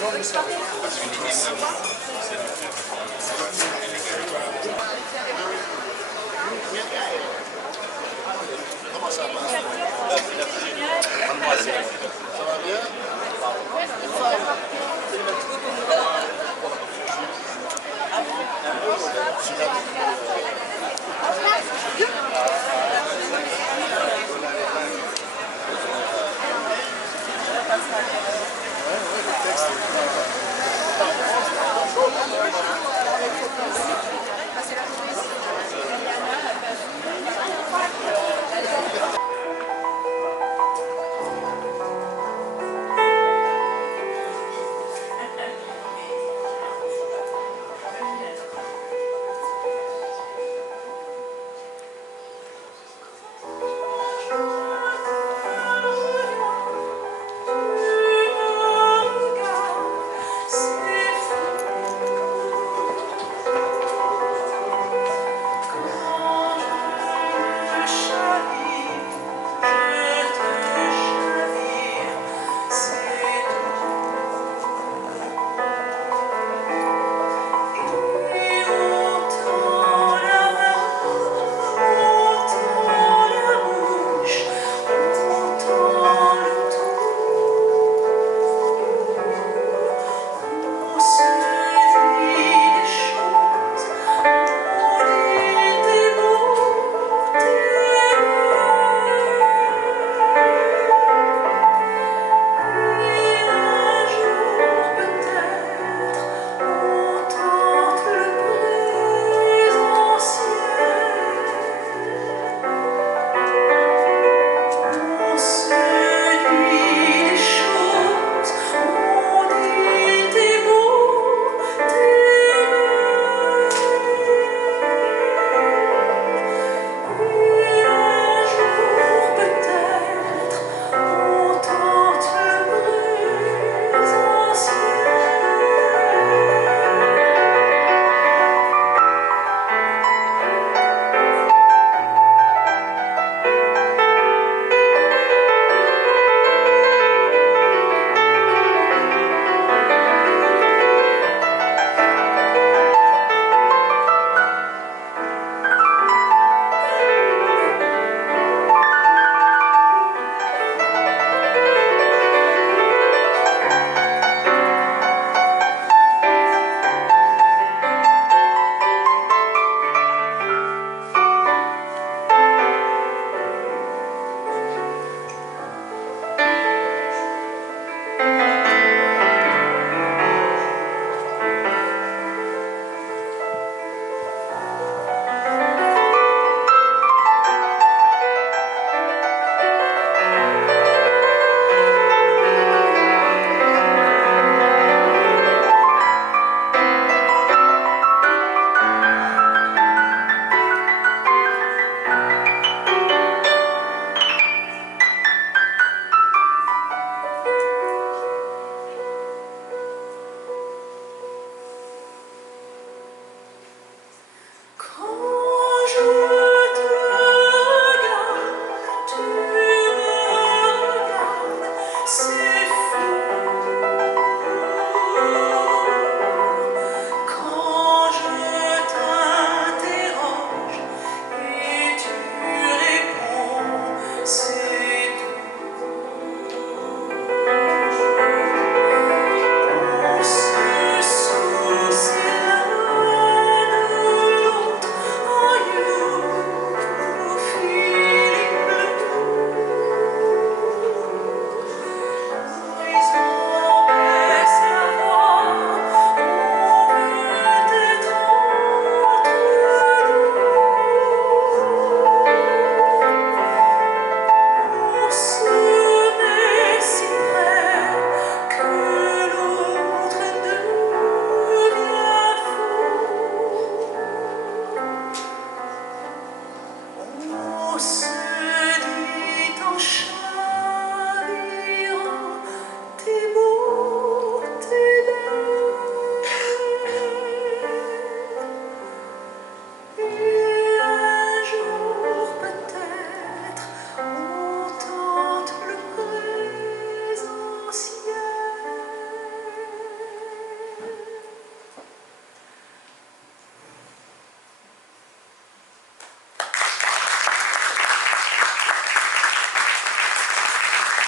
Comment ça passe? Ça va bien?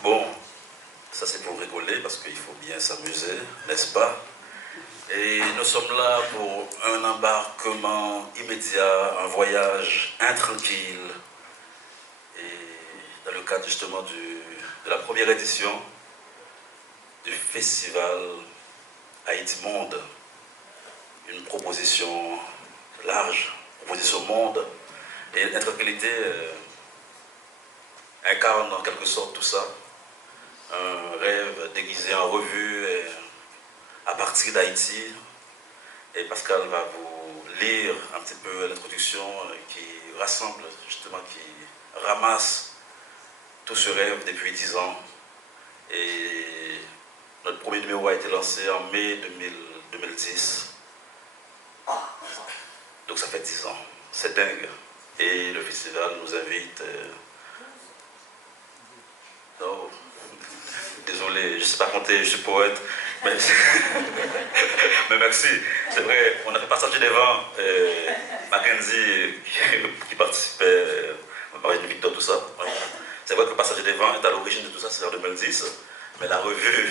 Bon, ça c'est pour rigoler parce qu'il faut bien s'amuser, n'est-ce pas? Et nous sommes là pour un embarquement immédiat, un voyage intranquille. Et dans le cadre justement de la première édition du festival Haïti Monde, une proposition large, proposition monde, et l'intranquillité incarne en quelque sorte tout ça, un rêve déguisé en revue à partir d'Haïti. Et Pascal va vous lire un petit peu l'introduction qui rassemble, justement, qui ramasse tout ce rêve depuis 10 ans. Et notre premier numéro a été lancé en mai 2010. Donc ça fait 10 ans. C'est dingue. Et le festival nous invite... Non, désolé, je ne sais pas compter, je suis poète. Mais, mais merci, c'est vrai, on a fait Passage des Vents, Mackenzie qui participait, on parlait de Victor, tout ça. C'est vrai que Passage des Vents est à l'origine de tout ça, c'est en 2010, mais la revue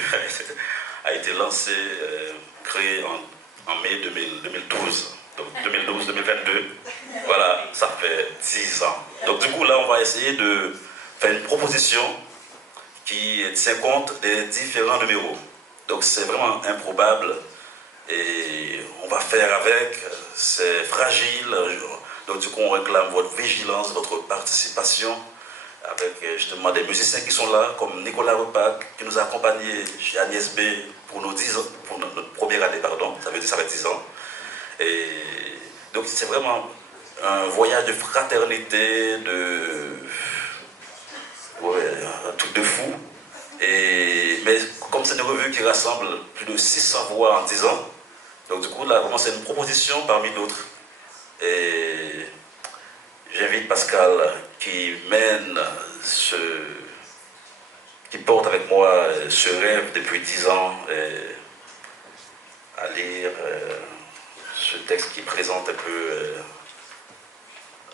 a été lancée, créée en mai 2012. Donc 2012-2022, voilà, ça fait 10 ans. Donc du coup là, on va essayer de faire une proposition qui tient compte des différents numéros. Donc c'est vraiment improbable et on va faire avec, c'est fragile. Donc du coup on réclame votre vigilance, votre participation avec justement des musiciens qui sont là, comme Nicolas Repac, qui nous a accompagnés chez Agnès B pour nos 10 ans, pour notre première année, pardon, ça veut dire ça fait 10 ans. Et donc c'est vraiment un voyage de fraternité, un truc de fou. Mais comme c'est une revue qui rassemble plus de 600 voix en 10 ans, donc du coup là vraiment c'est une proposition parmi d'autres. Et j'invite Pascal qui mène qui porte avec moi ce rêve depuis 10 ans à lire ce texte qui présente un peu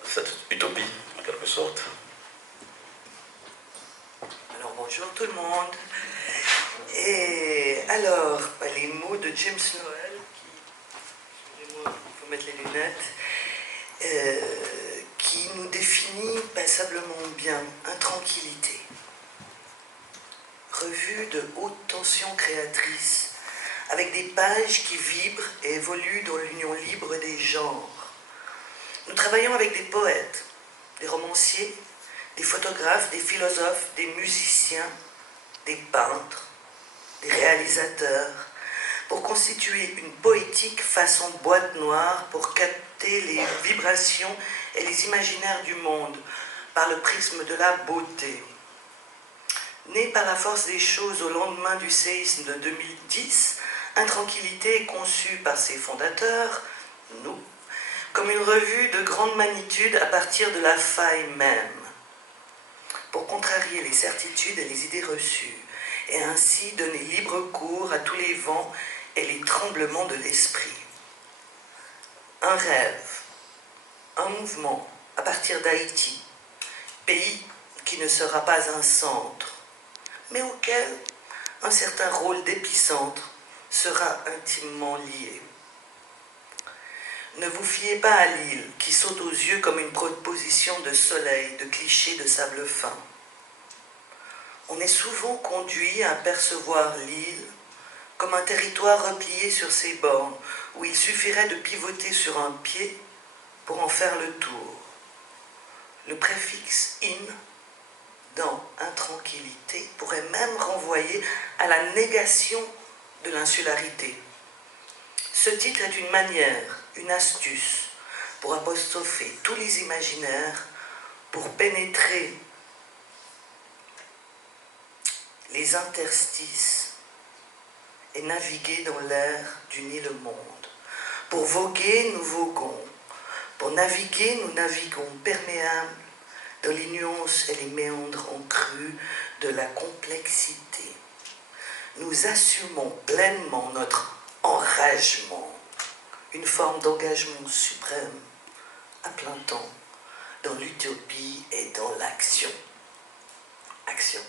cette utopie en quelque sorte. Alors bonjour tout le monde. Et alors, les mots de James Noel, excusez-moi, il faut mettre les lunettes, qui nous définit passablement bien, intranquillité. Revue de haute tension créatrice, avec des pages qui vibrent et évoluent dans l'union libre des genres. Nous travaillons avec des poètes, des romanciers, des photographes, des philosophes, des musiciens, des peintres, des réalisateurs, pour constituer une poétique façon boîte noire pour capter les vibrations et les imaginaires du monde par le prisme de la beauté. Née par la force des choses au lendemain du séisme de 2010, Intranquillité est conçue par ses fondateurs, nous, comme une revue de grande magnitude à partir de la faille même, pour contrarier les certitudes et les idées reçues, et ainsi donner libre cours à tous les vents et les tremblements de l'esprit. Un rêve, un mouvement à partir d'Haïti, pays qui ne sera pas un centre, mais auquel un certain rôle d'épicentre sera intimement lié. Ne vous fiez pas à l'île qui saute aux yeux comme une proposition de soleil, de clichés de sable fin. On est souvent conduit à percevoir l'île comme un territoire replié sur ses bornes, où il suffirait de pivoter sur un pied pour en faire le tour. Le préfixe « in » dans « intranquillité » pourrait même renvoyer à la négation de l'insularité. Ce titre est une manière, une astuce pour apostropher tous les imaginaires, pour pénétrer les interstices et naviguer dans l'air d'unir le monde. Pour voguer, nous voguons. Pour naviguer, nous naviguons, perméables dans les nuances et les méandres en crue de la complexité. Nous assumons pleinement notre enragement, une forme d'engagement suprême à plein temps dans l'utopie et dans l'action. Action.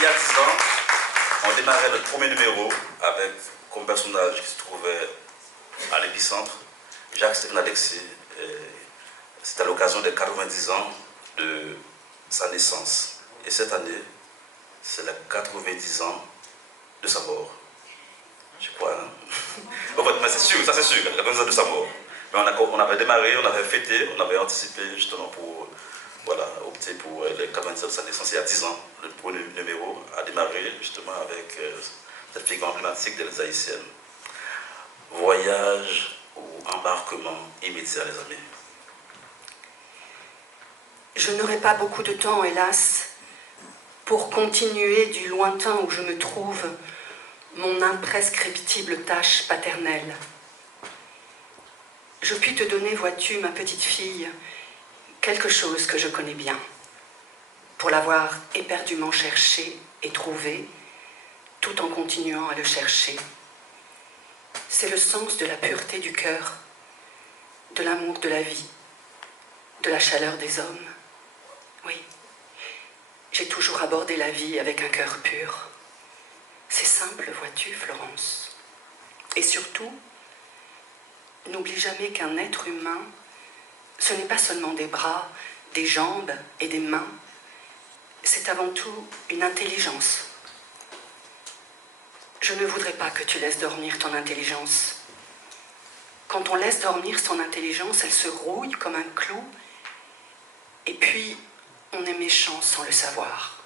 il y a 10 ans, on démarrait notre premier numéro avec comme personnage qui se trouvait à l'épicentre, Jacques-Stéphane Alexis. C'était à l'occasion des 90 ans de sa naissance. Et cette année, c'est les 90 ans de sa mort. Je crois. Hein? En fait, mais c'est sûr, ça c'est sûr, les 90 ans de sa mort. Mais on avait démarré, on avait fêté, on avait anticipé justement pour voilà, opter pour les 90 ans de sa naissance il y a 10 ans. Le premier numéro a démarré justement avec cette figure emblématique des Haïtiennes. Voyage ou embarquement immédiat, les amis. Je n'aurai pas beaucoup de temps, hélas, pour continuer du lointain où je me trouve mon imprescriptible tâche paternelle. Je puis te donner, vois-tu, ma petite fille, quelque chose que je connais bien, pour l'avoir éperdument cherché et trouvé, tout en continuant à le chercher. C'est le sens de la pureté du cœur, de l'amour de la vie, de la chaleur des hommes. Oui, j'ai toujours abordé la vie avec un cœur pur. C'est simple, vois-tu, Florence. Et surtout, n'oublie jamais qu'un être humain, ce n'est pas seulement des bras, des jambes et des mains, c'est avant tout une intelligence. Je ne voudrais pas que tu laisses dormir ton intelligence. Quand on laisse dormir son intelligence, elle se rouille comme un clou, et puis on est méchant sans le savoir.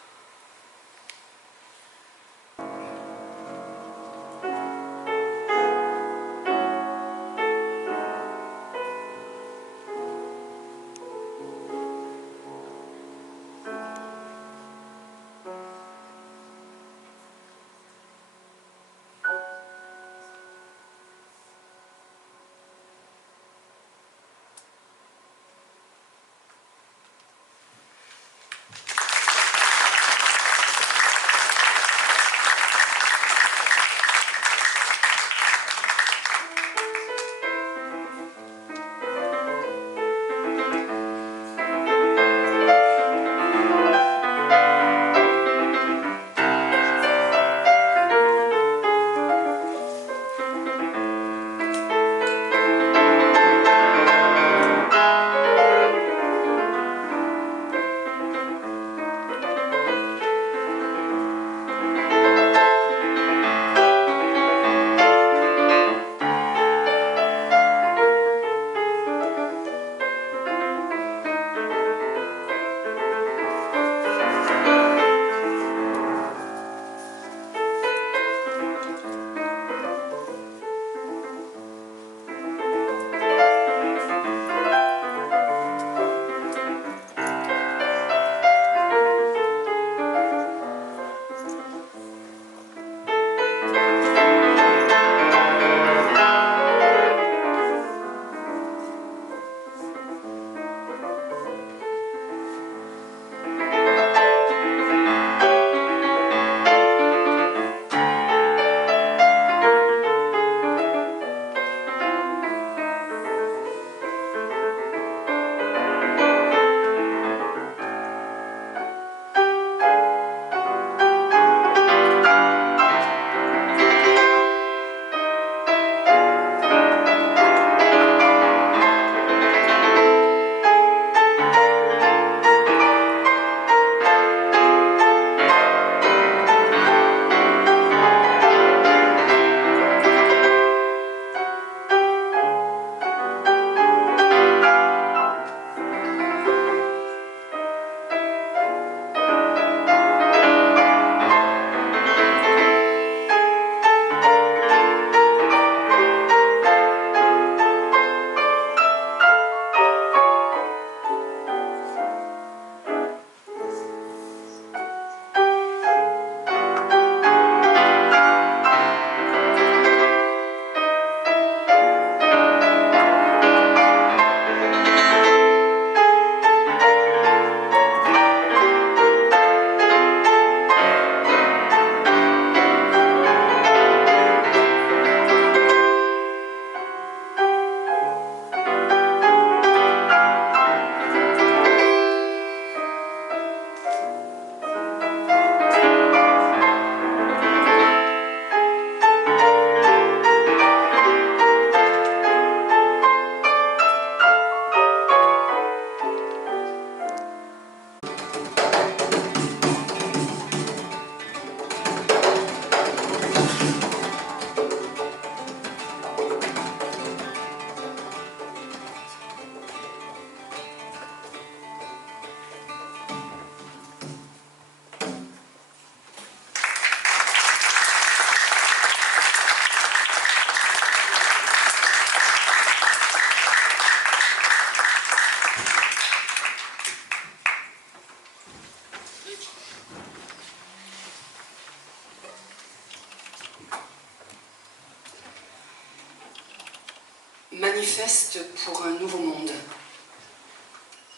Manifeste pour un nouveau monde.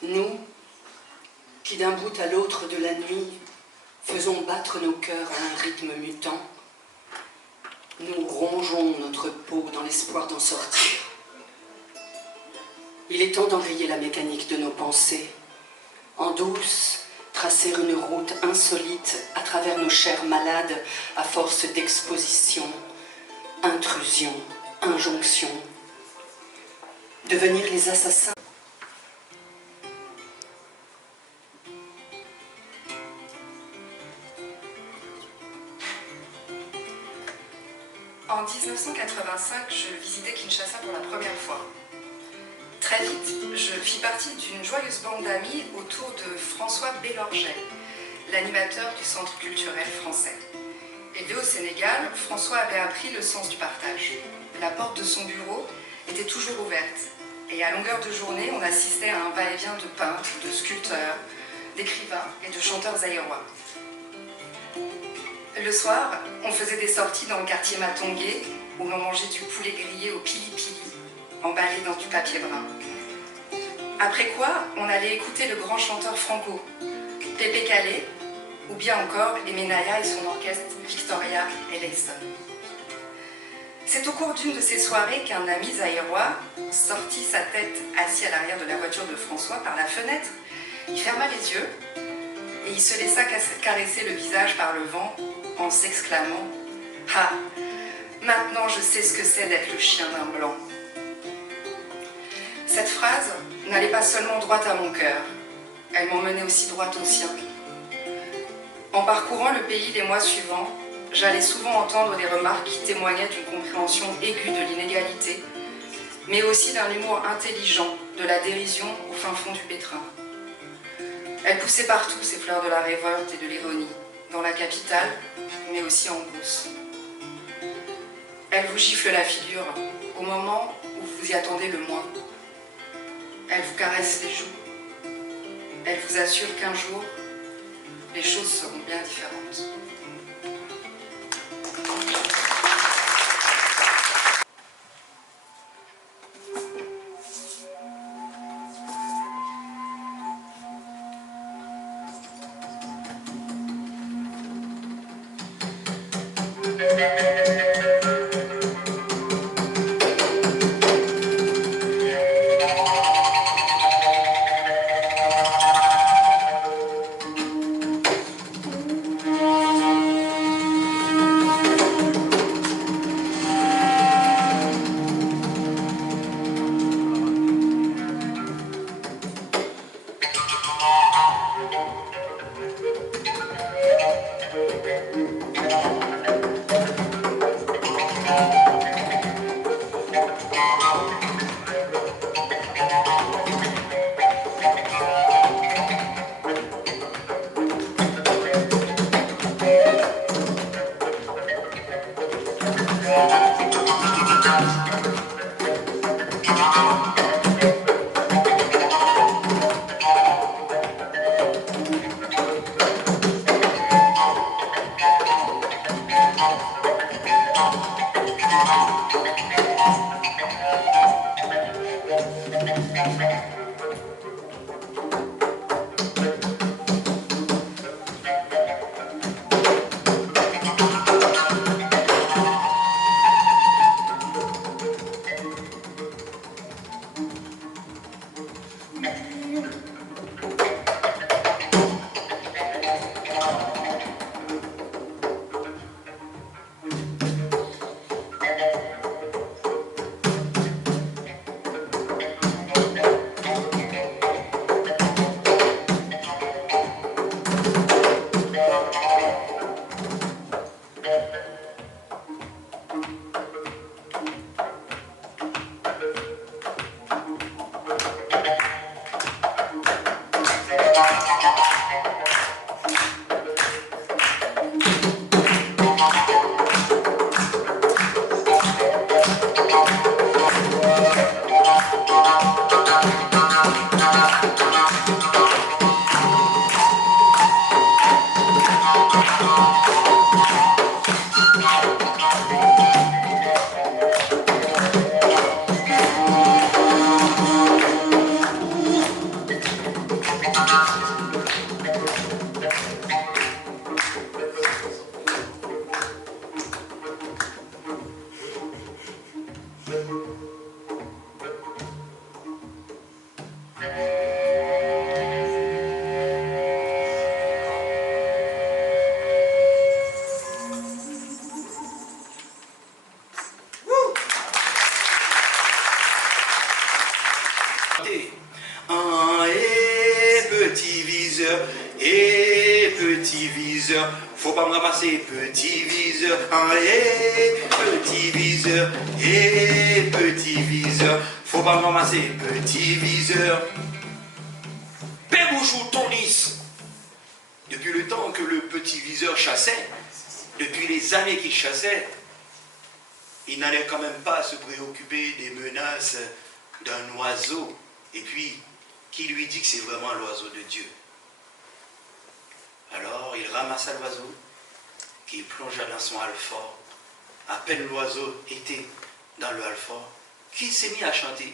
Nous, qui d'un bout à l'autre de la nuit faisons battre nos cœurs à un rythme mutant, nous rongeons notre peau dans l'espoir d'en sortir. Il est temps d'enrayer la mécanique de nos pensées, en douce, tracer une route insolite à travers nos chairs malades à force d'exposition, intrusion, injonction. Devenir les assassins. En 1985, je visitais Kinshasa pour la première fois. Très vite, je fis partie d'une joyeuse bande d'amis autour de François Bélorget, l'animateur du Centre culturel français. Élevé au Sénégal, François avait appris le sens du partage. La porte de son bureau était toujours ouverte. Et à longueur de journée, on assistait à un va-et-vient de peintres, de sculpteurs, d'écrivains et de chanteurs zaïrois. Le soir, on faisait des sorties dans le quartier Matongué, où l'on mangeait du poulet grillé au pili-pili, emballé dans du papier brun. Après quoi, on allait écouter le grand chanteur franco, Pépé Calais, ou bien encore Emenaya et son orchestre Victoria Ellison. C'est au cours d'une de ces soirées qu'un ami zaïrois sortit sa tête assis à l'arrière de la voiture de François par la fenêtre. Il ferma les yeux et il se laissa caresser le visage par le vent en s'exclamant « Ah, maintenant je sais ce que c'est d'être le chien d'un blanc ». Cette phrase n'allait pas seulement droit à mon cœur, elle m'emmenait aussi droit au sien. En parcourant le pays les mois suivants, j'allais souvent entendre des remarques qui témoignaient d'une compréhension aiguë de l'inégalité, mais aussi d'un humour intelligent, de la dérision au fin fond du pétrin. Elles poussaient partout, ces fleurs de la révolte et de l'ironie, dans la capitale, mais aussi en brousse. Elles vous giflent la figure au moment où vous y attendez le moins. Elles vous caressent les joues. Elles vous assurent qu'un jour, les choses seront bien différentes. viseur, et petit viseur, faut pas me ramasser, petit viseur, et petit viseur, et petit viseur, faut pas me ramasser, petit viseur. Pébouchou, Tonis. Depuis le temps que le petit viseur chassait, depuis les années qu'il chassait, il n'allait quand même pas se préoccuper des menaces d'un oiseau. Et puis, qui lui dit que c'est vraiment l'oiseau de Dieu? Alors, il ramassa l'oiseau, qu'il plongea dans son alfort. À peine l'oiseau était dans le alfort, qu'il s'est mis à chanter.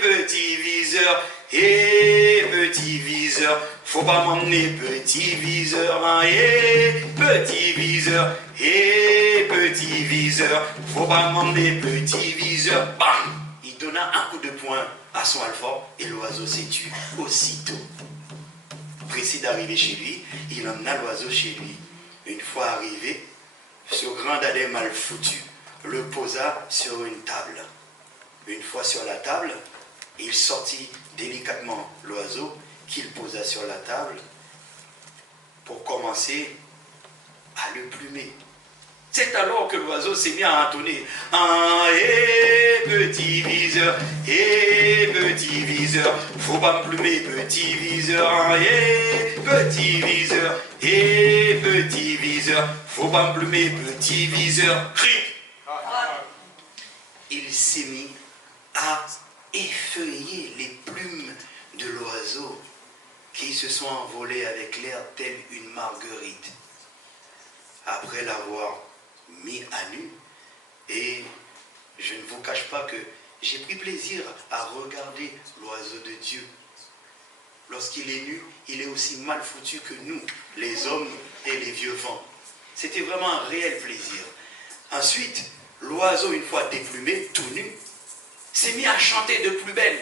Petit viseur, petit viseur, faut pas m'emmener, petit viseur. Petit viseur, petit viseur, faut pas m'emmener, petit viseur. Bam! Il donna un coup de poing à son alfort et l'oiseau s'est tué aussitôt. Pressé d'arriver chez lui, il emmena l'oiseau chez lui. Une fois arrivé, ce grand dadais mal foutu le posa sur une table. Une fois sur la table, il sortit délicatement l'oiseau qu'il posa sur la table pour commencer à le plumer. C'est alors que l'oiseau s'est mis à entonner. Petit viseur, petit viseur, faut pas me plumer, petit viseur, petit viseur, petit viseur, faut pas me plumer, petit viseur. Cric! Il s'est mis à effeuiller les plumes de l'oiseau qui se sont envolées avec l'air telle une marguerite. Après l'avoir mis à nu, et je ne vous cache pas que j'ai pris plaisir à regarder l'oiseau de Dieu. Lorsqu'il est nu, il est aussi mal foutu que nous, les hommes et les vieux vents. C'était vraiment un réel plaisir. Ensuite, l'oiseau, une fois déplumé, tout nu, s'est mis à chanter de plus belle.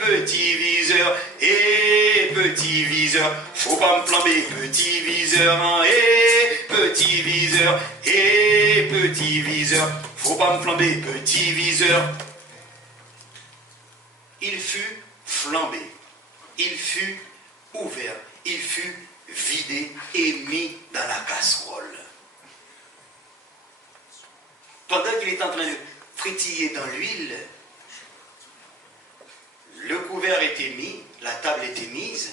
Petit viseur, petit viseur, faut pas me flamber, petit viseur, petit viseur, petit viseur, faut pas me flamber, petit viseur. Il fut flambé, il fut ouvert, il fut vidé et mis dans la casserole. Pendant qu'il est en train de frétiller dans l'huile, le couvert était mis, la table était mise,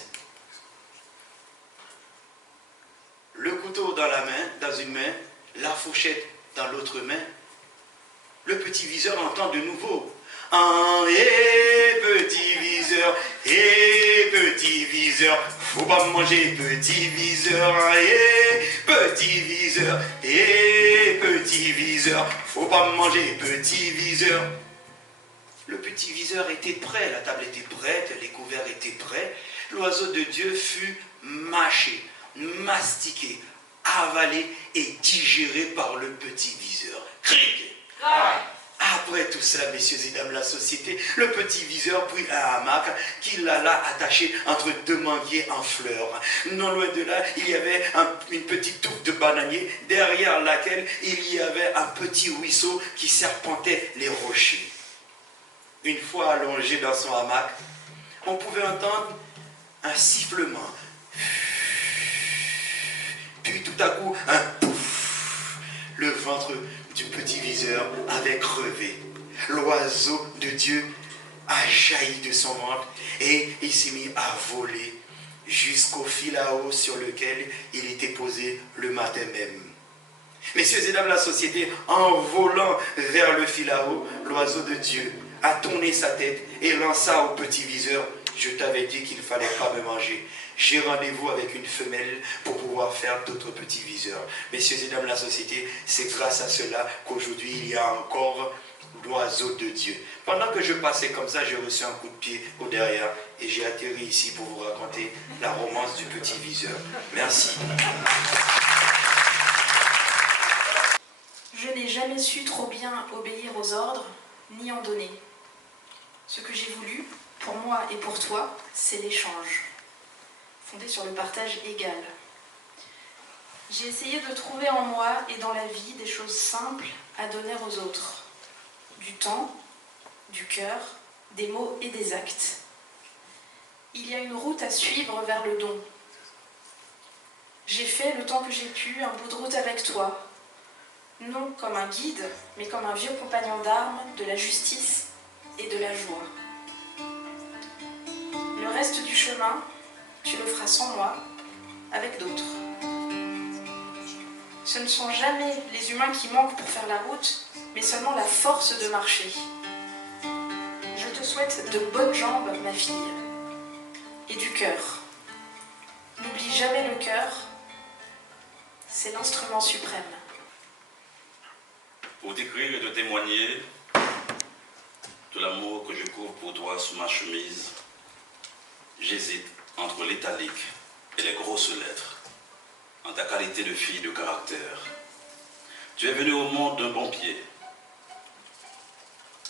le couteau dans la main, dans une main, la fourchette dans l'autre main. Le petit viseur entend de nouveau. Petit viseur, petit viseur, faut pas me manger, petit viseur, petit viseur, petit viseur, faut pas me manger, petit viseur. Le petit viseur était prêt, la table était prête, les couverts étaient prêts. L'oiseau de Dieu fut mâché, mastiqué, avalé et digéré par le petit viseur. Cric! Après tout cela, messieurs et dames, la société, le petit viseur prit un hamac qu'il alla attacher entre deux manguiers en fleurs. Non loin de là, il y avait une petite touffe de bananier, derrière laquelle il y avait un petit ruisseau qui serpentait les rochers. Une fois allongé dans son hamac, on pouvait entendre un sifflement. Puis tout à coup, un pouf. Le ventre du petit viseur avait crevé. L'oiseau de Dieu a jailli de son ventre et il s'est mis à voler jusqu'au filao sur lequel il était posé le matin même. Messieurs et dames, la société, en volant vers le filao, l'oiseau de Dieu a tourné sa tête et lança au petit viseur: je t'avais dit qu'il ne fallait pas me manger. J'ai rendez-vous avec une femelle pour pouvoir faire d'autres petits viseurs. Messieurs et dames, la société, c'est grâce à cela qu'aujourd'hui il y a encore l'oiseau de Dieu. Pendant que je passais comme ça, j'ai reçu un coup de pied au derrière et j'ai atterri ici pour vous raconter la romance du petit viseur. Merci. Je n'ai jamais su trop bien obéir aux ordres, ni en donner. Ce que j'ai voulu, pour moi et pour toi, c'est l'échange, fondé sur le partage égal. J'ai essayé de trouver en moi et dans la vie des choses simples à donner aux autres. Du temps, du cœur, des mots et des actes. Il y a une route à suivre vers le don. J'ai fait, le temps que j'ai pu, un bout de route avec toi. Non comme un guide, mais comme un vieux compagnon d'armes de la justice et de la joie. Le reste du chemin, tu le feras sans moi, avec d'autres. Ce ne sont jamais les humains qui manquent pour faire la route, mais seulement la force de marcher. Je te souhaite de bonnes jambes, ma fille, et du cœur. N'oublie jamais le cœur, c'est l'instrument suprême. Pour t'écrire et te témoigner de l'amour que je couvre pour toi sous ma chemise, j'hésite entre l'italique et les grosses lettres, en ta qualité de fille de caractère. Tu es venue au monde d'un bon pied,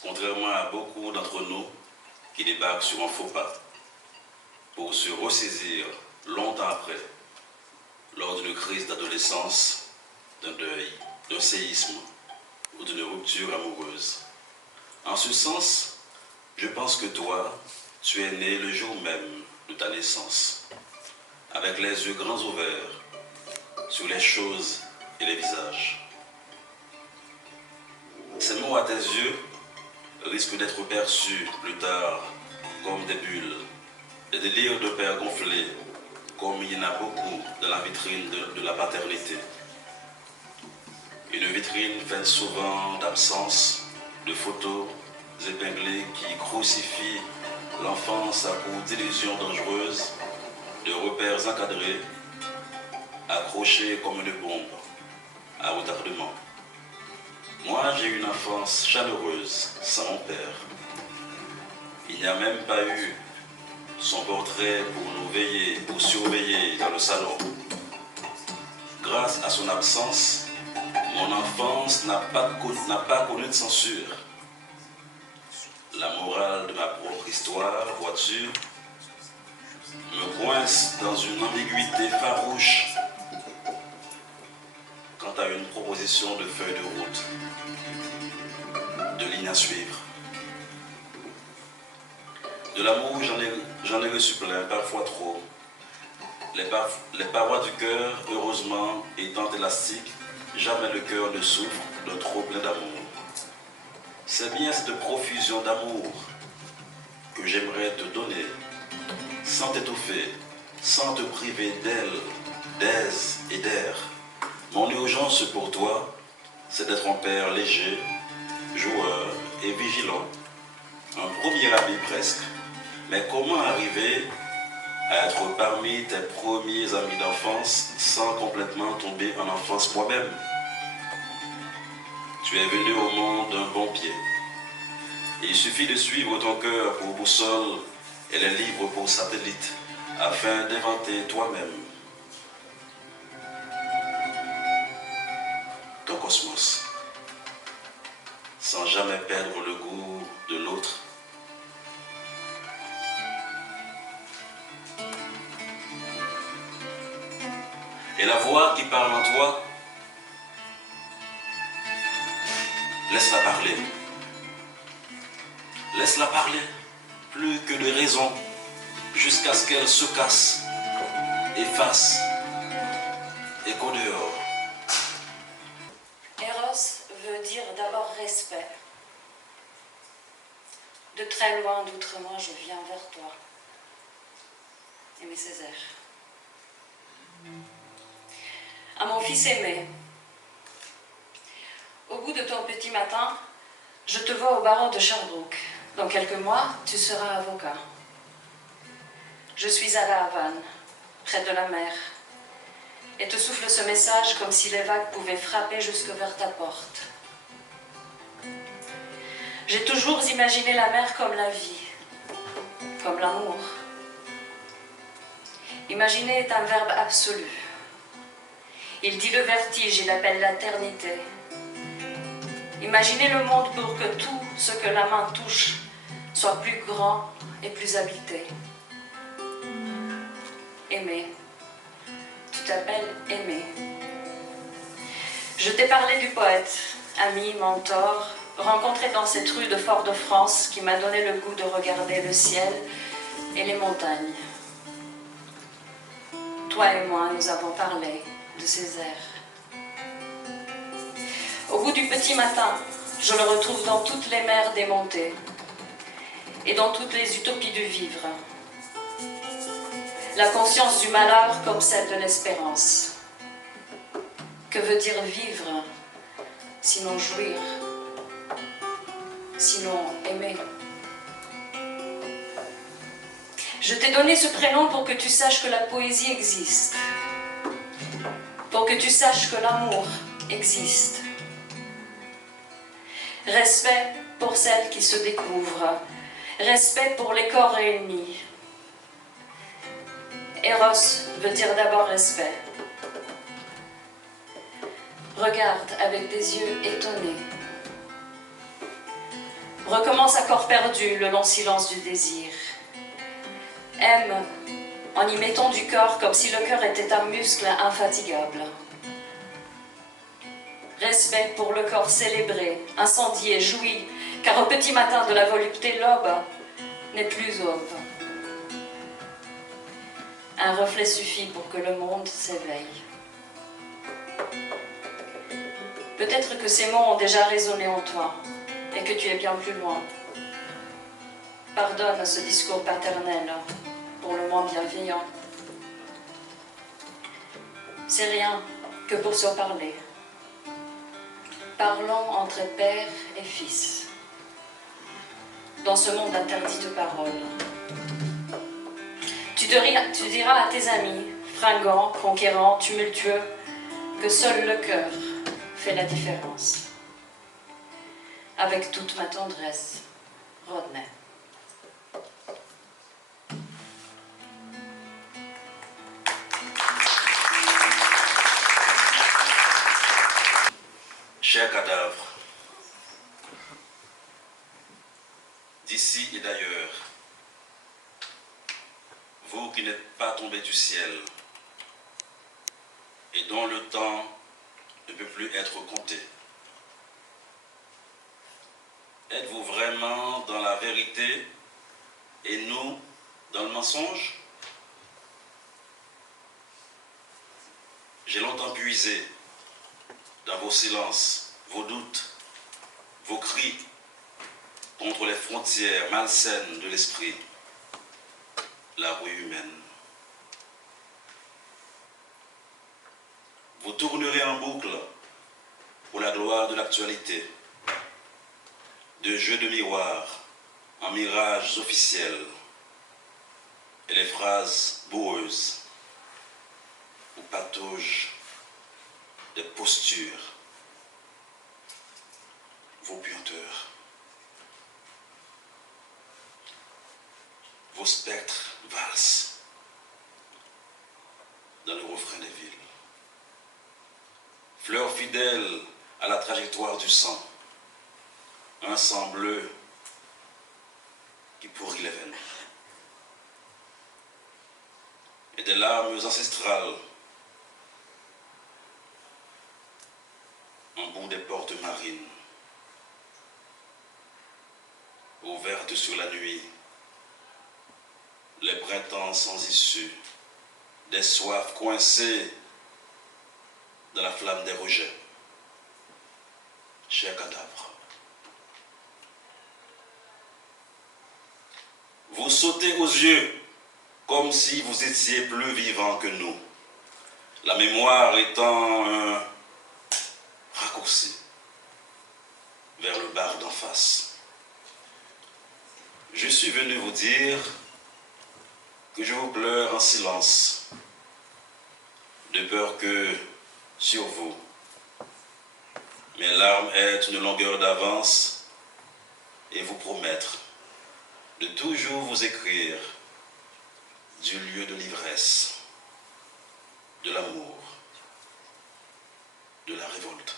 contrairement à beaucoup d'entre nous qui débarquent sur un faux pas, pour se ressaisir longtemps après, lors d'une crise d'adolescence, d'un deuil, d'un séisme ou d'une rupture amoureuse. En ce sens, je pense que toi, tu es né le jour même de ta naissance, avec les yeux grands ouverts sur les choses et les visages. Ces mots à tes yeux risquent d'être perçus plus tard comme des bulles, des délires de père gonflés, comme il y en a beaucoup dans la vitrine de la paternité. Une vitrine faite souvent d'absence, de photos épinglées qui crucifient l'enfance à coups d'illusions dangereuses, de repères encadrés, accrochés comme une bombe, à retardement. Moi, j'ai eu une enfance chaleureuse, sans mon père. Il n'y a même pas eu son portrait pour nous veiller, pour surveiller dans le salon. Grâce à son absence, mon enfance n'a pas connu de censure. La morale de ma propre histoire, vois-tu, me coince dans une ambiguïté farouche quant à une proposition de feuille de route, de ligne à suivre. De l'amour, j'en ai reçu plein, parfois trop. Les parois du cœur, heureusement, étant élastiques, jamais le cœur ne souffre d'un trop plein d'amour. C'est bien cette profusion d'amour que j'aimerais te donner, sans t'étouffer, sans te priver d'elle, d'aise et d'air. Mon urgence pour toi, c'est d'être un père léger, joueur et vigilant. Un premier ami presque. Mais comment arriver à être parmi tes premiers amis d'enfance sans complètement tomber en enfance moi-même? Tu es venu au monde d'un bon pied. Il suffit de suivre ton cœur pour boussole et les livres pour satellite, afin d'inventer toi-même ton cosmos, sans jamais perdre le goût de l'autre. Et la voix qui parle en toi, laisse-la parler. Laisse-la parler, plus que de raison, jusqu'à ce qu'elle se casse, efface, et qu'au dehors. Eros veut dire d'abord respect. De très loin, d'outre-moi, je viens vers toi. Aimé Césaire. À mon fils aimé, au bout de ton petit matin, je te vois au barreau de Sherbrooke. Dans quelques mois, tu seras avocat. Je suis à la Havane, près de la mer, et te souffle ce message comme si les vagues pouvaient frapper jusque vers ta porte. J'ai toujours imaginé la mer comme la vie, comme l'amour. Imaginer est un verbe absolu. Il dit le vertige, il appelle l'éternité. Imaginez le monde pour que tout ce que la main touche soit plus grand et plus habité. Aimer. Tu t'appelles Aimer. Je t'ai parlé du poète, ami, mentor, rencontré dans cette rue de Fort-de-France qui m'a donné le goût de regarder le ciel et les montagnes. Toi et moi, nous avons parlé de ces airs. Au bout du petit matin, je le retrouve dans toutes les mers démontées et dans toutes les utopies du vivre. La conscience du malheur comme celle de l'espérance. Que veut dire vivre, sinon jouir, sinon aimer? Je t'ai donné ce prénom pour que tu saches que la poésie existe, pour que tu saches que l'amour existe. Respect pour celles qui se découvrent, respect pour les corps réunis. Eros veut dire d'abord respect. Regarde avec des yeux étonnés. Recommence à corps perdu le long silence du désir. Aime en y mettant du corps comme si le cœur était un muscle infatigable. Respect pour le corps célébré, incendié, joui, car au petit matin de la volupté, l'aube n'est plus aube. Un reflet suffit pour que le monde s'éveille. Peut-être que ces mots ont déjà résonné en toi et que tu es bien plus loin. Pardonne ce discours paternel, pour le moins bienveillant. C'est rien que pour se parler. Parlons entre père et fils, dans ce monde interdit de parole. Tu diras à tes amis, fringants, conquérants, tumultueux, que seul le cœur fait la différence. Avec toute ma tendresse, Rodney. Chers cadavres, d'ici et d'ailleurs, vous qui n'êtes pas tombés du ciel et dont le temps ne peut plus être compté, êtes-vous vraiment dans la vérité et nous dans le mensonge? J'ai longtemps puisé dans vos silences, vos doutes, vos cris contre les frontières malsaines de l'esprit, la rue humaine. Vous tournerez en boucle pour la gloire de l'actualité, de jeux de miroir en mirages officiels et les phrases boueuses ou patauges des postures, vos puanteurs, vos spectres valsent dans le refrain des villes. Fleurs fidèles à la trajectoire du sang, un sang bleu qui pourrit les veines. Et des larmes ancestrales en bout des portes marines, ouvertes sur la nuit, les printemps sans issue, des soifs coincées dans la flamme des rejets. Chers cadavres, vous sautez aux yeux comme si vous étiez plus vivants que nous, la mémoire étant un raccourci vers le bar d'en face. Je suis venu vous dire que je vous pleure en silence, de peur que, sur vous, mes larmes aient une longueur d'avance et vous promettre de toujours vous écrire du lieu de l'ivresse, de l'amour, de la révolte.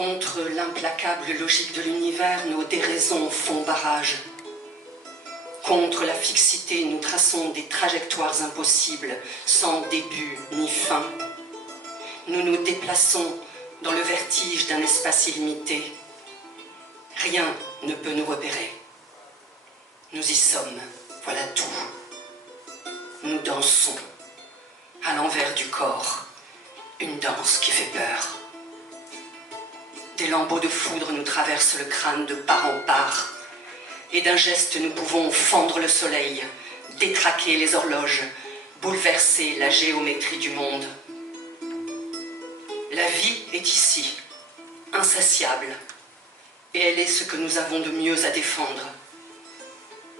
Contre l'implacable logique de l'univers, nos déraisons font barrage. Contre la fixité, nous traçons des trajectoires impossibles, sans début ni fin. Nous nous déplaçons dans le vertige d'un espace illimité. Rien ne peut nous repérer. Nous y sommes, voilà tout. Nous dansons, à l'envers du corps, une danse qui fait peur. Des lambeaux de foudre nous traversent le crâne de part en part, et d'un geste nous pouvons fendre le soleil, détraquer les horloges, bouleverser la géométrie du monde. La vie est ici, insatiable, et elle est ce que nous avons de mieux à défendre.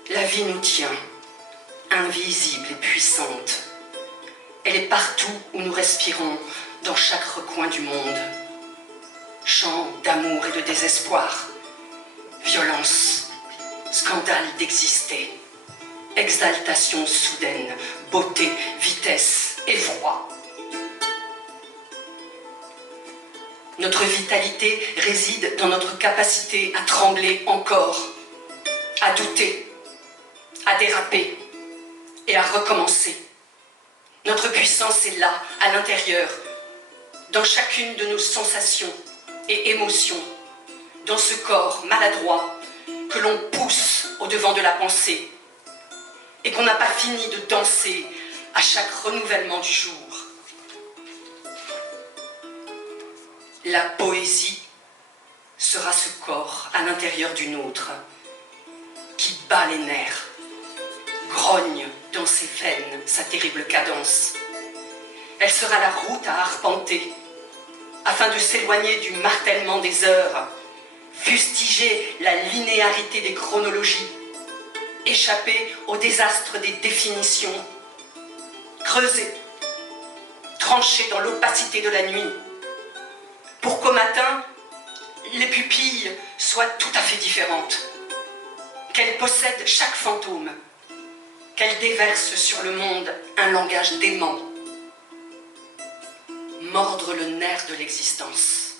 La vie nous tient, invisible et puissante. Elle est partout où nous respirons, dans chaque recoin du monde. Chant d'amour et de désespoir, violence, scandale d'exister, exaltation soudaine, beauté, vitesse, effroi. Notre vitalité réside dans notre capacité à trembler encore, à douter, à déraper et à recommencer. Notre puissance est là, à l'intérieur, dans chacune de nos sensations et émotions, dans ce corps maladroit que l'on pousse au-devant de la pensée et qu'on n'a pas fini de danser à chaque renouvellement du jour. La poésie sera ce corps à l'intérieur du nôtre qui bat les nerfs, grogne dans ses veines sa terrible cadence. Elle sera la route à arpenter afin de s'éloigner du martèlement des heures, fustiger la linéarité des chronologies, échapper au désastre des définitions, creuser, trancher dans l'opacité de la nuit, pour qu'au matin, les pupilles soient tout à fait différentes, qu'elles possèdent chaque fantôme, qu'elles déversent sur le monde un langage dément, mordre le nerf de l'existence,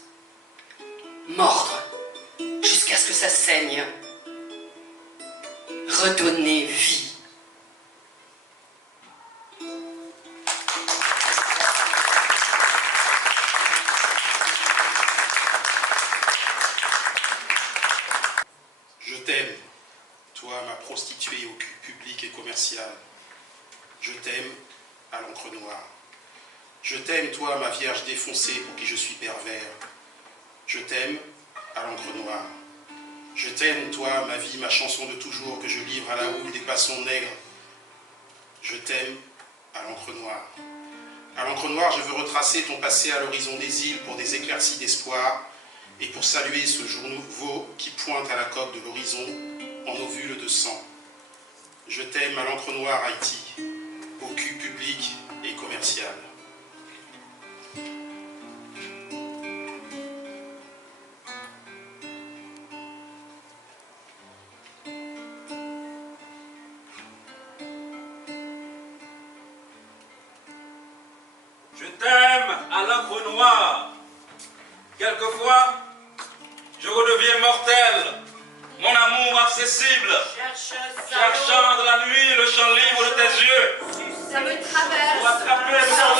mordre jusqu'à ce que ça saigne, redonner vie. Je t'aime, toi ma prostituée au cul public et commercial. Je t'aime à l'encre noire. Je t'aime, toi, ma vierge défoncée pour qui je suis pervers. Je t'aime à l'encre noire. Je t'aime, toi, ma vie, ma chanson de toujours que je livre à la houle des passants nègres. Je t'aime à l'encre noire. À l'encre noire, je veux retracer ton passé à l'horizon des îles pour des éclaircies d'espoir et pour saluer ce jour nouveau qui pointe à la coque de l'horizon en ovules de sang. Je t'aime à l'encre noire, Haïti, au cul public et commercial. Je t'aime à l'encre noire. Quelquefois, je redeviens mortel. Mon amour accessible. Cherchant dans la nuit le champ libre de tes yeux. Ça me traverse. Pour attraper le soleil.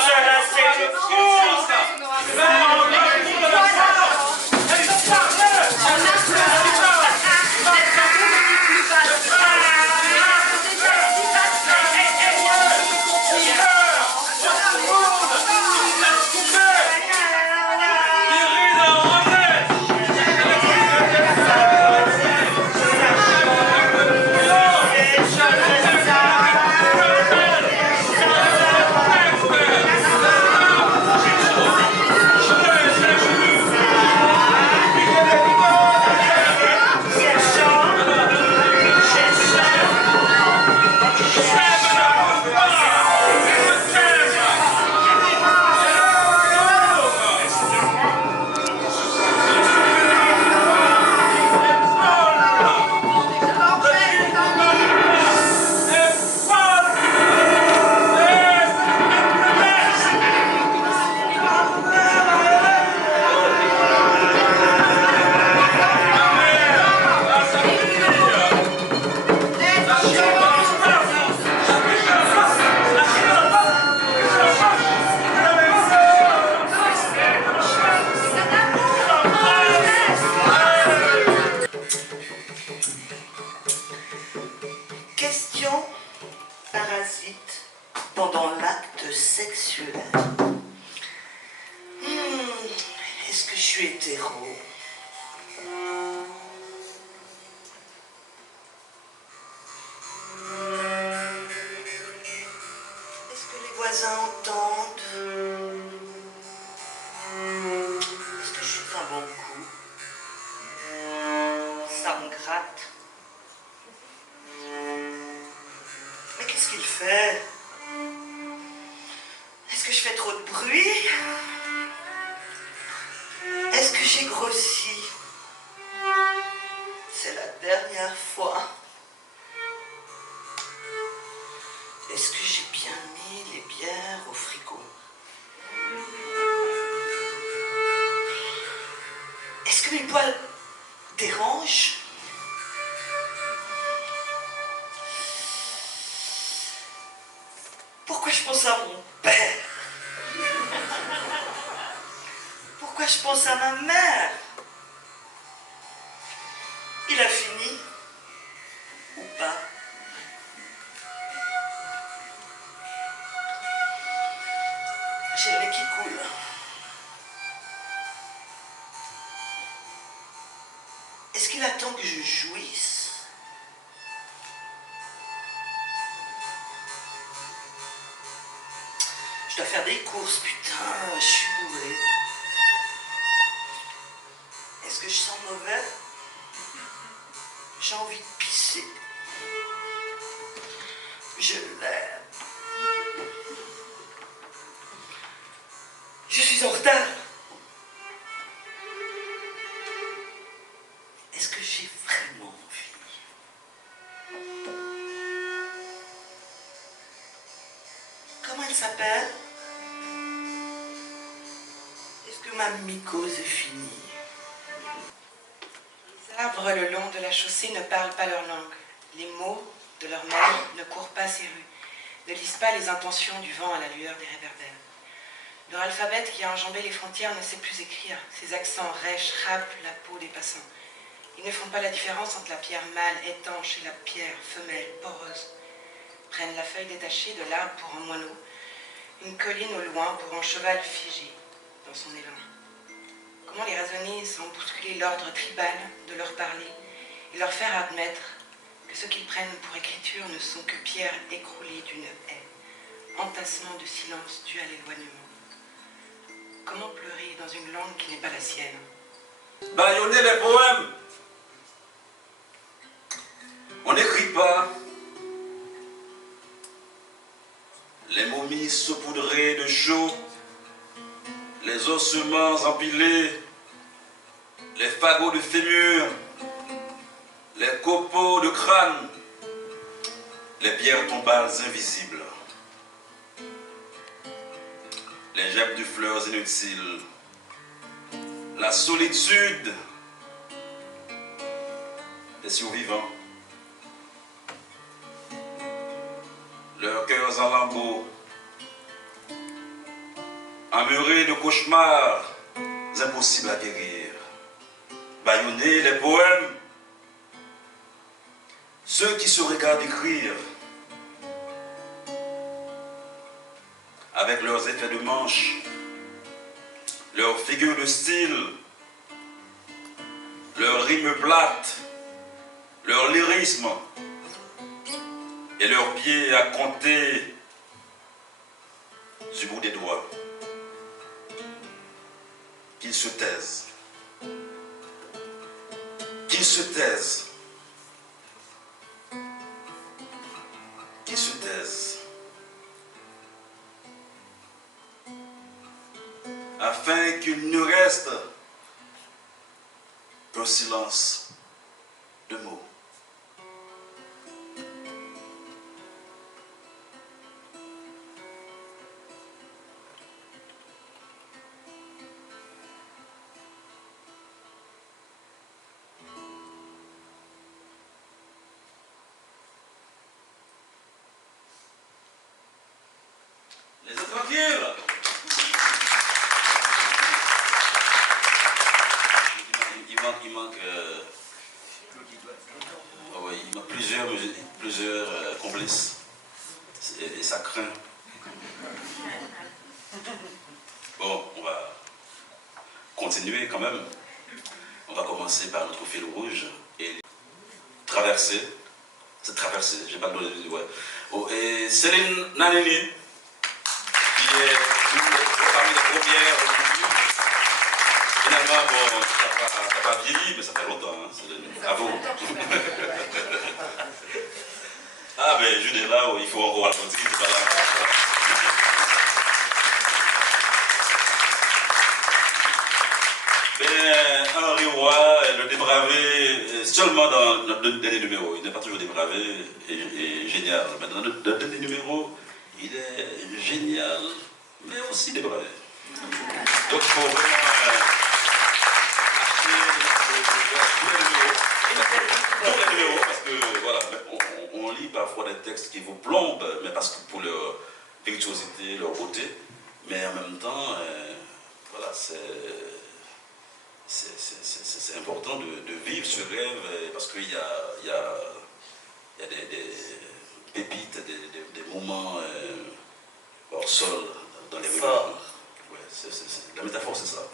suis hétéro. Est-ce que les voisins entendent? Est-ce que je suis un bon coup? Ça me gratte. Mais qu'est-ce qu'il fait? Est-ce que je fais trop de bruit? Est-ce que j'ai grossi? C'est la dernière fois. Est-ce que j'ai bien mis les bières au frigo? Est-ce que mes poils dérangent? Pourquoi je pense à mon père? Pourquoi je pense à ma mère? Il a fini? Ou pas? J'ai le nez qui coule. Est-ce qu'il attend que je jouisse? Je dois faire des courses, putain, je suis bourrée. Est-ce que je sens mauvais? J'ai envie de pisser. Je l'aime. Je suis en retard. Est-ce que j'ai vraiment envie? Comment elle s'appelle? Est-ce que ma mycose est finie? Les arbres le long de la chaussée ne parlent pas leur langue. Les mots de leur mère ne courent pas ces rues, ne lisent pas les intentions du vent à la lueur des réverbères. Leur alphabet qui a enjambé les frontières ne sait plus écrire. Ses accents rêchent, râpent la peau des passants. Ils ne font pas la différence entre la pierre mâle, étanche et la pierre femelle, poreuse. Prennent la feuille détachée de l'arbre pour un moineau, une colline au loin pour un cheval figé dans son élan. Comment les raisonner sans bousculer l'ordre tribal de leur parler et leur faire admettre que ce qu'ils prennent pour écriture ne sont que pierres écroulées d'une haie, entassement de silence dû à l'éloignement. Comment pleurer dans une langue qui n'est pas la sienne? Bâillonner les poèmes. On n'écrit pas. Les momies saupoudrées de chaud, les ossements empilés, les fagots de fémur, les copeaux de crâne, les pierres tombales invisibles, les gerbes de fleurs inutiles, la solitude des survivants, leurs cœurs en lambeaux, emmurés de cauchemars impossibles à guérir. Bâillonner les poèmes, ceux qui se regardent écrire, avec leurs effets de manche, leurs figures de style, leurs rimes plates, leur lyrisme et leurs pieds à compter du bout des doigts. Qu'ils se taisent. Qu'ils se taisent. Qu'ils se taisent. Afin qu'il ne reste qu'un silence de mots. Laissez tranquille. Il manque oui, il manque plusieurs complices. Et ça craint. Bon, on va continuer quand même. On va commencer par notre fil rouge et traverser. C'est traverser, j'ai pas le droit de dire, ouais. Oh, et Céline Nanini, qui est parmi les premières recrues. Finalement, bon, t'as pas vieilli, mais ça fait longtemps, hein, Céline. À vous. Ah, ben, Jude est là, il faut encore applaudir, c'est pas là. Henri Roy, le débravé, seulement dans notre dernier numéro. Il n'est pas toujours débravé et génial. Mais dans notre dernier numéro, il est génial, mais aussi débravé. Donc il faut vraiment acheter tous les numéros, parce que voilà, on lit parfois des textes qui vous plombent, mais parce que pour leur virtuosité, leur beauté, mais en même temps, voilà, c'est important de vivre ce rêve parce qu'il y a des pépites, des moments hors sol dans les rues. Ouais, la métaphore, c'est ça.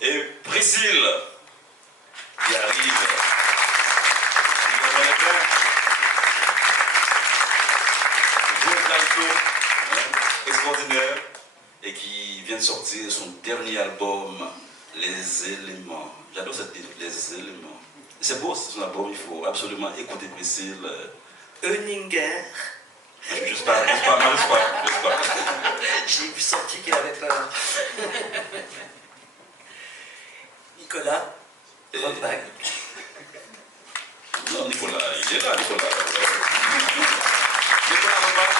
Et Priscille, qui arrive, extraordinaire, et qui vient de sortir son dernier album, Les Éléments. J'adore cette titre, Les Éléments. C'est beau, c'est son album, il faut absolument écouter Priscille. Euninger. Juste pas. J'ai senti qu'il avait peur. Nicolas Rombach. Non, Nicolas, il est là, Nicolas. Nicolas Rombach.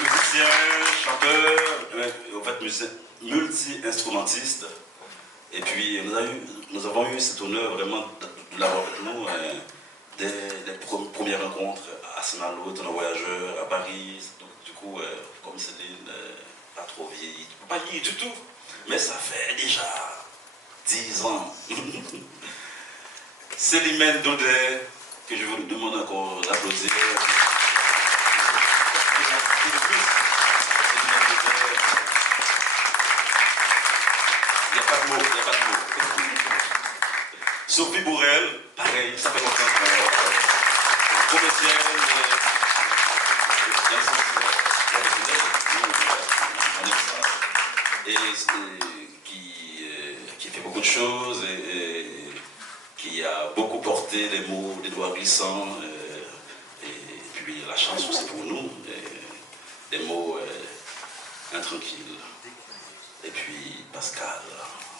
Musicien, chanteur, en fait multi-instrumentiste. Et puis nous avons eu cet honneur vraiment de l'avoir avec nous dès les premières rencontres à Saint-Malo, dans le voyageur, à Paris. Donc, du coup, comme Céline, pas trop vieillie, pas vieillie du tout, mais ça fait déjà 10 ans. Célimène Daudet, que je vous demande encore d'applaudir. Il n'y a pas de mots. Sophie Bourrel, pareil, ça fait longtemps comédienne, et qui fait beaucoup de choses et qui a beaucoup porté les mots des doigts glissants et puis la chance aussi pour nous, des mots intranquilles. Et puis Pascal,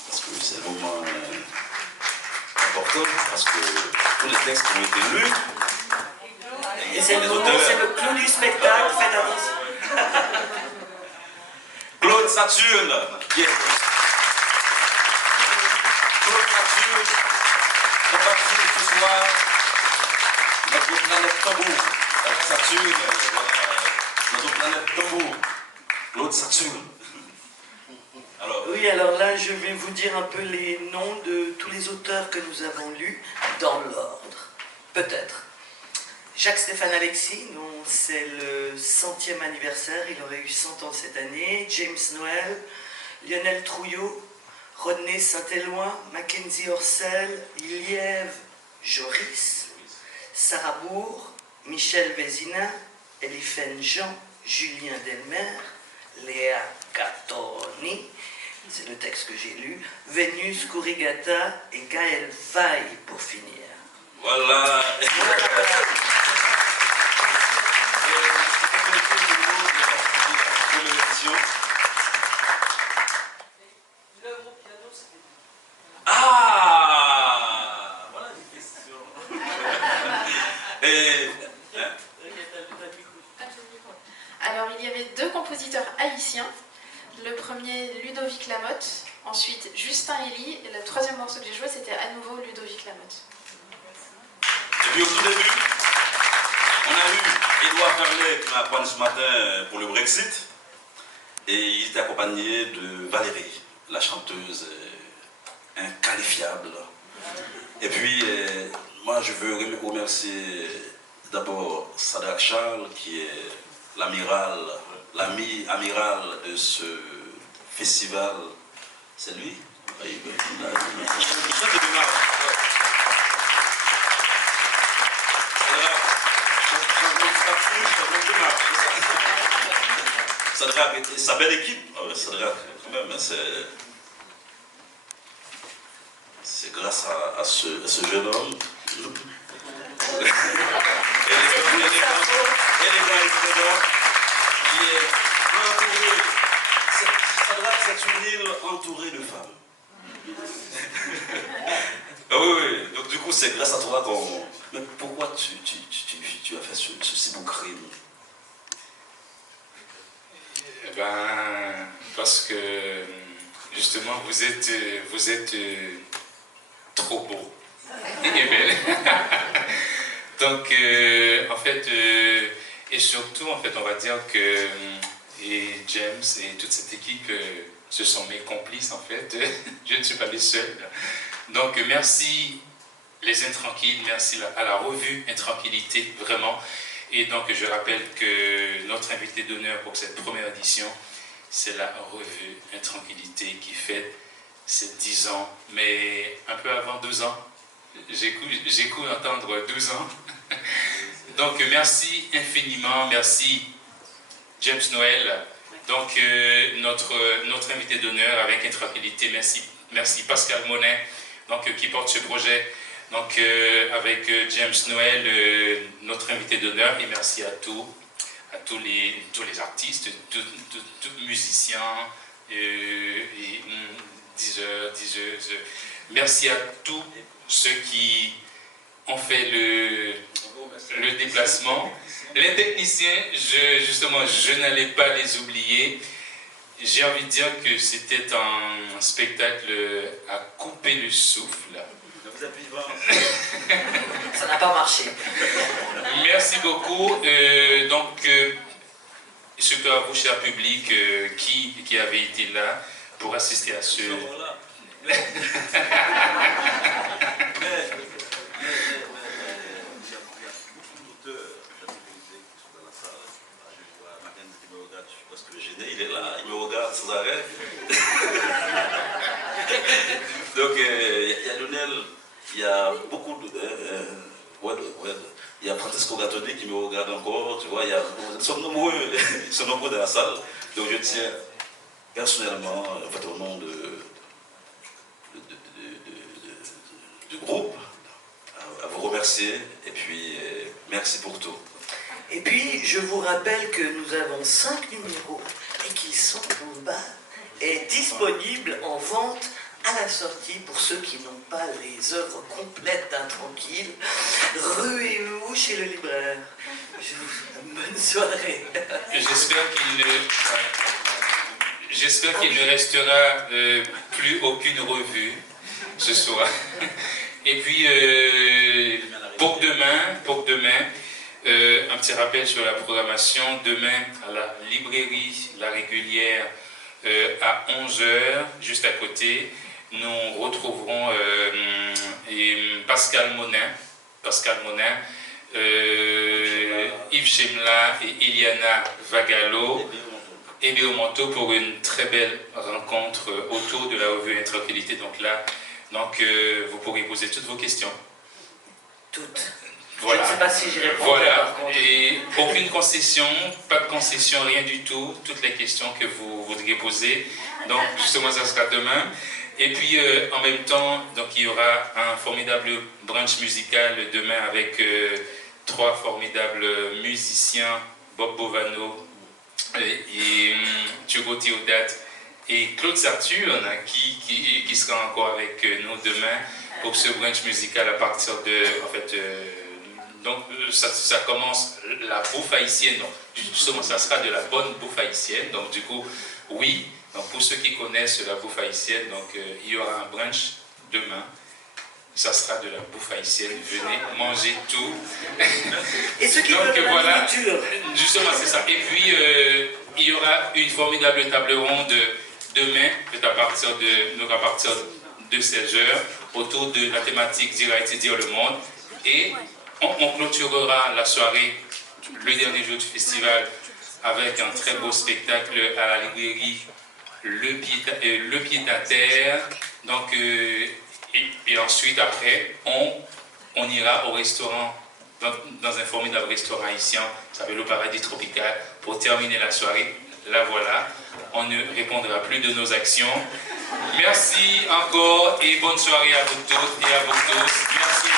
parce que c'est le moment important, parce que tous les textes qui ont été lus, et c'est le clou du spectacle, faites attention. Claude Saturne, qui est Claude Saturne, on va dire ce soir notre planète tambour. Saturne, notre planète tambour. Claude Saturne. Oui, alors là, je vais vous dire un peu les noms de tous les auteurs que nous avons lus dans l'ordre. Peut-être. Jacques-Stéphane Alexis, dont c'est le 100e anniversaire, il aurait eu 100 ans cette année. James Noël, Lionel Trouillot, Rodney Saint-Éloi, Mackenzie Orsel, Liève Joris, Sarah Bourg, Michel Vézina, Eliphène Jean, Julien Delmer, Léa Catoni, c'est le texte que j'ai lu, Vénus Kurigata et Gaël Faye pour finir. Voilà. Ah, voilà une question. Alors, il y avait deux compositeurs haïtiens. Le premier, Ludovic Lamotte. Ensuite, Justin Elie. Et le troisième morceau que j'ai joué, c'était à nouveau Ludovic Lamotte. Et puis au tout début, on a eu Édouard Perlet qui m'a accompagné ce matin pour le Brexit. Et il était accompagné de Valérie, la chanteuse inqualifiable. Et puis, moi, je veux remercier d'abord Sadak Charles, qui est l'amiral, l'ami amiral de ce festival, c'est lui. Il chante de démarre. Sadrak et sa belle équipe, Sadrak, quand même, c'est grâce à ce jeune homme. Élégant et présent, qui est entouré. Sadrak, c'est une île entourée de femmes. Ah oui, oui, donc du coup, c'est grâce à toi qu'on. Mais pourquoi tu as fait ce si beau crime? Eh ben, parce que justement, vous êtes trop beau et belle. Donc, en fait, et surtout, en fait, on va dire que et James et toute cette équipe, ce sont mes complices, en fait. Je ne suis pas le seul. Donc, merci les Intranquilles, merci à la revue Intranquillité, vraiment. Et donc, je rappelle que notre invité d'honneur pour cette première édition, c'est la revue Intranquillité qui fête ses 10 ans, mais un peu avant 12 ans. J'ai cru entendre 12 ans. Donc, merci infiniment, merci James Noël. Donc, notre invité d'honneur avec Intranquillité, merci Pascal Monet, donc, qui porte ce projet. Donc, avec James Noël, notre invité d'honneur, et merci à tous les artistes, tous musiciens, diseuses. Merci à tous ceux qui ont fait le déplacement. Les techniciens, justement, je n'allais pas les oublier. J'ai envie de dire que c'était un spectacle à couper le souffle. Vous êtes vivant. Ça n'a pas marché. Merci beaucoup. Donc, surtout à vous, cher public, qui avez été là pour assister à ce... Parce que le gêné, il est là, il me regarde sans arrêt. Donc, il y a Lionel, il y a beaucoup de... il y a Francesco Gattoni qui me regarde encore, tu vois, ils sont nombreux dans la salle. Donc, je tiens personnellement, en fait, au nom du groupe, à vous remercier et puis merci pour tout. Et puis, je vous rappelle que nous avons 5 numéros et qu'ils sont en bas et disponibles en vente à la sortie pour ceux qui n'ont pas les œuvres complètes d'Intranquille. Ruez-vous chez le libraire. Je vous souhaite une bonne soirée. J'espère qu'il ne restera plus aucune revue ce soir. Et puis, pour demain, un petit rappel sur la programmation. Demain, à la librairie La Régulière, à 11h, juste à côté, nous retrouverons Pascal Monin, Yves Chemla et Iliana Vagalo et Léo Manteau pour une très belle rencontre autour de la revue Intranquillité. Donc là, vous pourrez poser toutes vos questions. Toutes. Voilà. Je ne sais pas si j'y réponds. Voilà, et aucune concession, pas de concession, rien du tout. Toutes les questions que vous voudriez poser. Donc, justement, ça sera demain. Et puis, en même temps, donc, il y aura un formidable brunch musical demain avec 3 formidables musiciens, Bob Bovano, Thiago Théodat et Claude Saturne, qui sera encore avec nous demain pour ce brunch musical à partir de... Donc, ça commence la bouffe haïtienne. Donc, justement, ça sera de la bonne bouffe haïtienne. Donc, du coup, oui. Donc, pour ceux qui connaissent la bouffe haïtienne, donc, il y aura un brunch demain. Ça sera de la bouffe haïtienne. Venez manger tout. Et ceux qui donc, veulent voilà. la nourriture. Justement, c'est ça. Et puis, il y aura une formidable table ronde demain, à partir de 16h, autour de la thématique Dire Haïti, dire le monde. Et on clôturera la soirée, le dernier jour du festival, avec un très beau spectacle à la librairie Le Pied à Terre. Donc, et ensuite, après, on ira au restaurant, dans un formidable restaurant haïtien, ça s'appelle le Paradis Tropical, pour terminer la soirée. Là, voilà, on ne répondra plus de nos actions. Merci encore et bonne soirée à vous toutes et à vous tous. Merci.